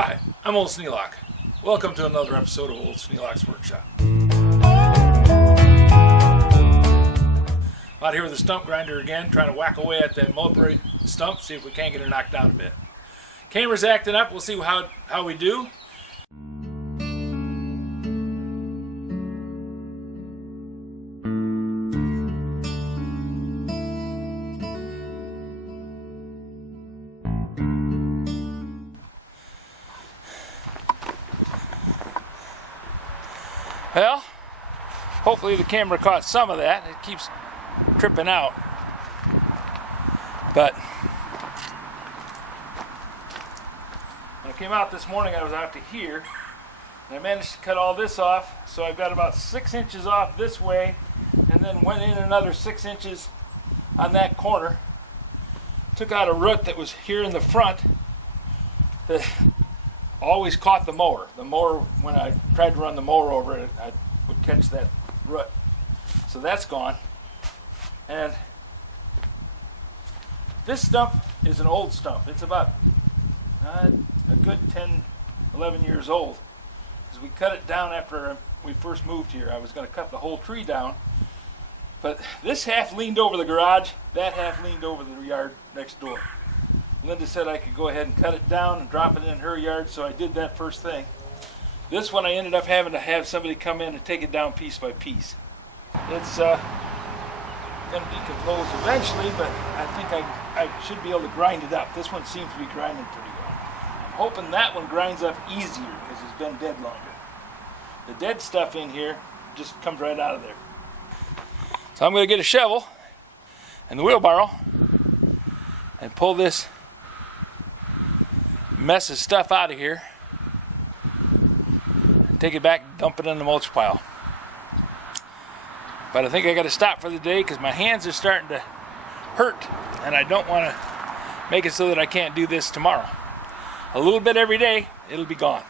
Hi, I'm Old Sneelock. Welcome to another episode of Old Sneelock's Workshop. I'm out here with a stump grinder again, trying to whack away at that mulberry stump, see if we can't get her knocked down a bit. Camera's acting up, we'll see how we do. Well, hopefully the camera caught some of that. It keeps tripping out. But when I came out this morning, I was out to here, and I managed to cut all this off. So I've got about 6 inches off this way, and then went in another 6 inches on that corner. Took out a root that was here in the front that always caught the mower. The mower, when I tried to run the mower over it, I would catch that root. So that's gone. And this stump is an old stump. It's about a good 10, 11 years old. So we cut it down after we first moved here. I was going to cut the whole tree down, but this half leaned over the garage, that half leaned over the yard next door. Linda said I could go ahead and cut it down and drop it in her yard, so I did that first thing. This one I ended up having to have somebody come in and take it down piece by piece. It's going to decompose eventually, but I think I should be able to grind it up. This one seems to be grinding pretty well. I'm hoping that one grinds up easier because it's been dead longer. The dead stuff in here just comes right out of there. So I'm going to get a shovel and the wheelbarrow and pull this mess of stuff out of here, take it back, dump it in the mulch pile. But I think I got to stop for the day because my hands are starting to hurt and I don't want to make it so that I can't do this tomorrow. A little bit every day, it'll be gone.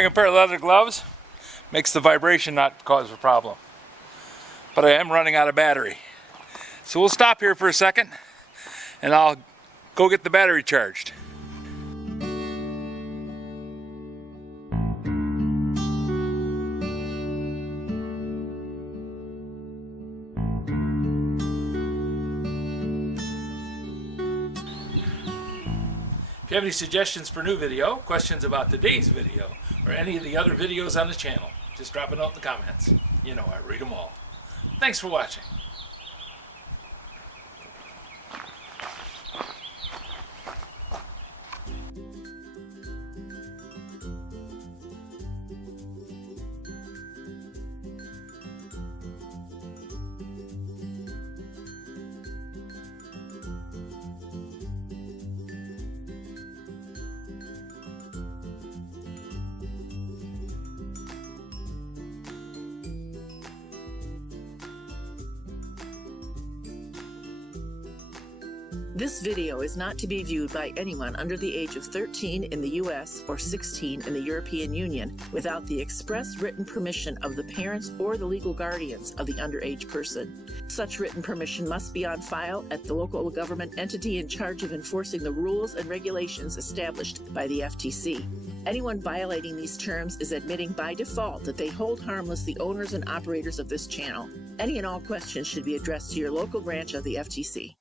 Wearing a pair of leather gloves makes the vibration not cause a problem. But I am running out of battery. So we'll stop here for a second and I'll go get the battery charged. If you have any suggestions for new video, questions about today's video, or any of the other videos on the channel, just drop it out in the comments. You know, I read them all. Thanks for watching. This video is not to be viewed by anyone under the age of 13 in the U.S. or 16 in the European Union without the express written permission of the parents or the legal guardians of the underage person. Such written permission must be on file at the local government entity in charge of enforcing the rules and regulations established by the FTC. Anyone violating these terms is admitting by default that they hold harmless the owners and operators of this channel. Any and all questions should be addressed to your local branch of the FTC.